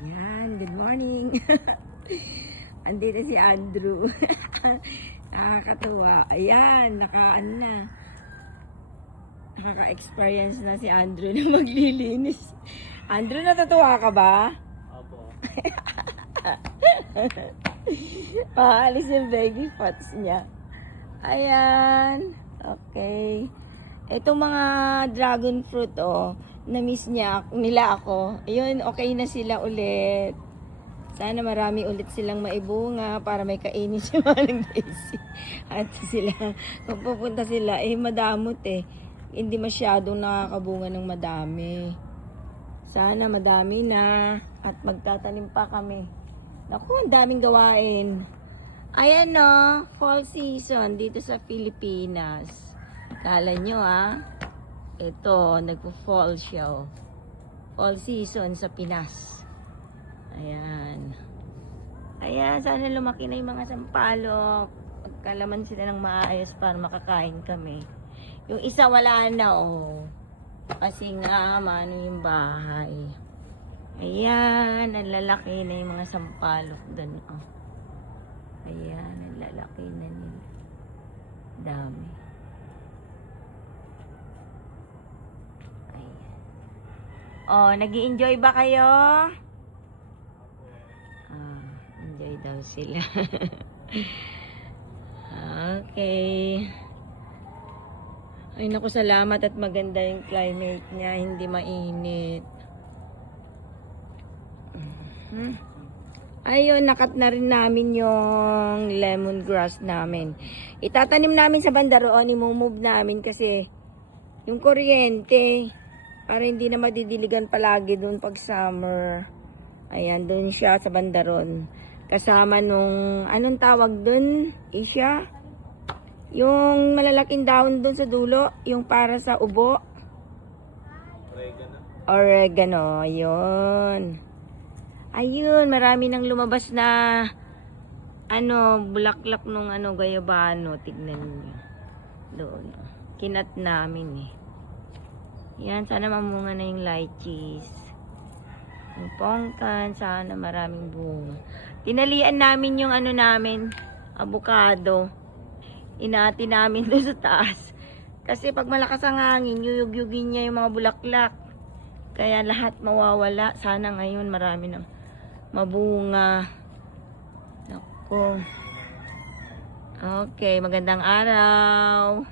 Yan, good morning. Andito si Andrew. Nakakatuwa. Ayan, nakaka-experience na si Andrew na maglilinis. Andrew, natutuwa ka ba? Opo. Maalis yung baby pots niya. Ayan. Okay. Itong mga dragon fruit, na-miss nila ako. Ayun, okay na sila ulit. Sana marami ulit silang maibunga para may kainin si Manang Daisy. At sila, kung pupunta sila, madamot eh. Hindi masyadong nakakabunga ng madami. Sana madami na at magtatanim pa kami. Naku, ang daming gawain. Ayan fall season dito sa Pilipinas. Kala nyo ito, nagpo-fall siya. Fall season sa Pinas. Ayan. Ayan, sana lumaki na yung mga sampalok. Magkalaman sila ng maayos para makakain kami. Yung isa wala na, kasi nga, mano yung bahay. Ayan, nalalaki na yung mga sampalok doon, Ayan, nalalaki na nila. Dami. Ayan. Nag-i-enjoy ba kayo? Enjoy daw sila. Okay. Ay naku, salamat at maganda yung climate niya, hindi mainit. Ayun, nakat na rin namin yung lemongrass namin. Itatanim namin sa banda roon, i-move namin kasi yung kuryente, para hindi na madidiligan palagi doon pag summer. Ayan, doon siya sa banda roon. Kasama nung, anong tawag doon? Isya? Yung malalaking dahon doon sa dulo, yung para sa ubo. Oregano. Oregano, yun. Ayun, marami nang lumabas na bulaklak nung gayabano. Tignan niyo. Doon. Kinat namin Yan, sana mamunga na yung lychees. Yung pongkan, sana maraming bunga. Tinalian namin yung namin, avocado. Inati namin doon sa taas. Kasi pag malakas ang hangin, yuyug-yugin niya yung mga bulaklak. Kaya lahat mawawala. Sana ngayon marami ng mabunga. Naku. Okay, magandang araw.